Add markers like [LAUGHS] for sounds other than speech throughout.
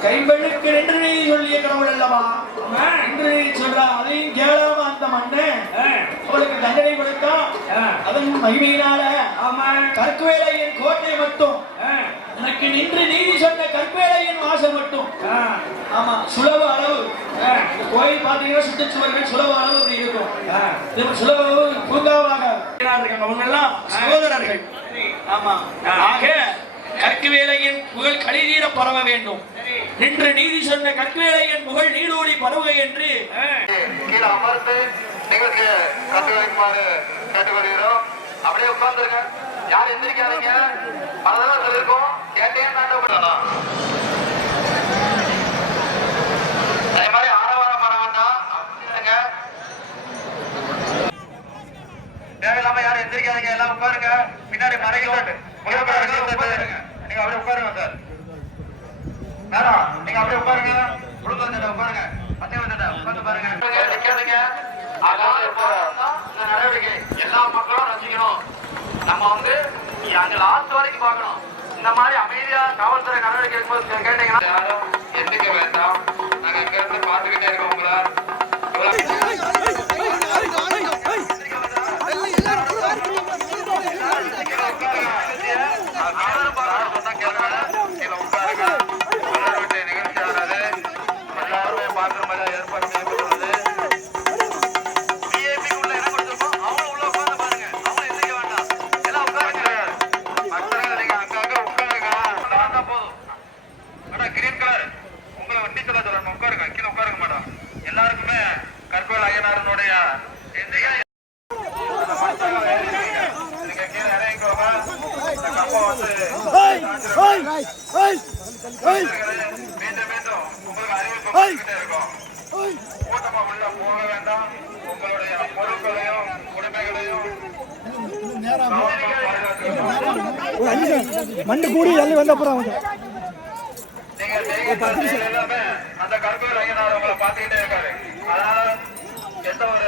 நமக்கு ரெண்டு நீதி சொல்லிய கடவுள் அல்லவா. ரெண்டு நீதி சொல்றா அதையும் கேளாம அந்த ஆ, அவளுக்கு தண்டனை கொடுத்தா அதன் மகிமையினால ஆமா கற்குவேலையின் கோட்டை மட்டும். எனக்கு நின்று நீதி சொன்ன கற்குவேலையின் வாசல் மட்டும். ஆமா சுலப அளவு. கோயில் பாத்தீங்கன்னா சுற்றுச்சுவர்கள் சுலப அளவு அப்படி இருக்கும். சுலப அளவு பூங்காவாக இருக்காங்க அவங்க எல்லாம் சகோதரர்கள். ஆமா. ஆக கற்குவேலையின் புகழ் கலிதீர பரவ வேண்டும். நின்று நீதி சொன்ன கற்குவேலையின் புகழ் நீடோடி பரவுக என்று. கீழே அமர்ந்து நிகழ்ச்சி கட்டுக்கொடுக்குமாறு கேட்டுக்கொள்கிறோம். அப்படியே உட்கார்ந்துருங்க. யாரும் எந்திரிக்காதீங்க. பல தடவை சொல்லியிருக்கோம். கேட்டே நாட்டப்படலாம் அதே மாதிரி ஆரவாரம் பண்ண வேண்டாம். தேவையில்லாம யாரும் எந்திரிக்காதீங்க. எல்லாம் உட்காருங்க. பின்னாடி மறைகள் உட்காருங்க. நீங்க அப்படியே உட்காருங்க சார். மேடம் நீங்க அப்படியே உட்காருங்க. குடும்பத்திட்ட உட்காருங்க. பத்தியவத்திட்ட உட்கார்ந்து பாருங்க. நிக்காதீங்க அதாவது இப்போ இந்த நடவடிக்கை எல்லா மக்களும் ரசிக்கணும் நம்ம வந்து அங்க லாஸ்ட் வரைக்கும் பார்க்கணும் இந்த மாதிரி அமைதியா காவல்துறை நடவடிக்கை கேட்டீங்கன்னா உட்காருங்க. கீழே உட்காருங்க மேடம். எல்லாருக்குமே கற்பல் ஐயனாரனுடைய மீண்டும் மீண்டும் கூட்டமா உள்ள போக வேண்டாம் உங்களுடைய பொருட்களையும் உடைமைகளையும் மண்டு கூடி எள்ளி வந்த அப்புறம் அவங்க எல்லாமே அந்த கருப்பூர் ஐயனார் உங்களை பார்த்துக்கிட்டே இருக்காரு. அதனால எந்த ஒரு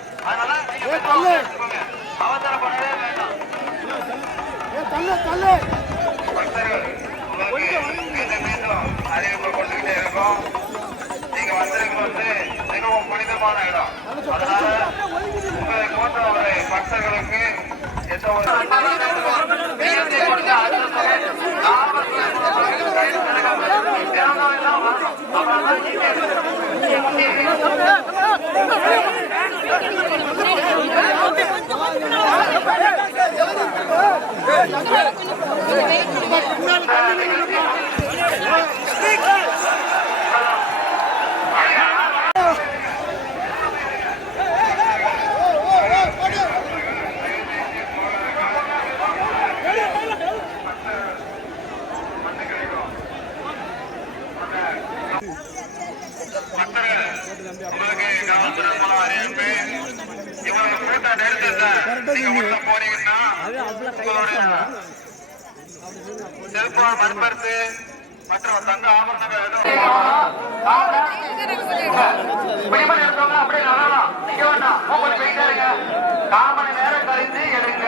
அதனால நீங்க. அவசரப்படவே வேண்டாம். தள்ளு தள்ளு. அறிவிப்பு கொடுத்துக்கிட்டே இருக்கோம்? நீங்க வந்திருக்கிறது வந்து மிகவும் புனிதமான இடம். அதனால உங்களை போன்ற ஒரு பக்தர்களுக்கு எந்த ஒரு [LAUGHS] அடுத்த second காவல்துறை மூலமாக கைது செய்யலாம். தினமும் எல்லாம் வரணும். அப்பதான் நீங்க உங்களுக்கு காவல்துறை மூலம் அறிவிப்பு இவ்வளவு கூட்டம் நெரிசல்ல நீங்க உள்ள போனீங்கன்னா உங்களுடைய செல்போன் மண்பருத்து மற்றும் தங்க ஆபரணங்கள் எடுத்தவங்க அப்படியே நடலாம் நிக்க வேண்டாம் மூவ் போயிட்டே இருங்க கால் மணி நேரம் கழித்து எடுங்க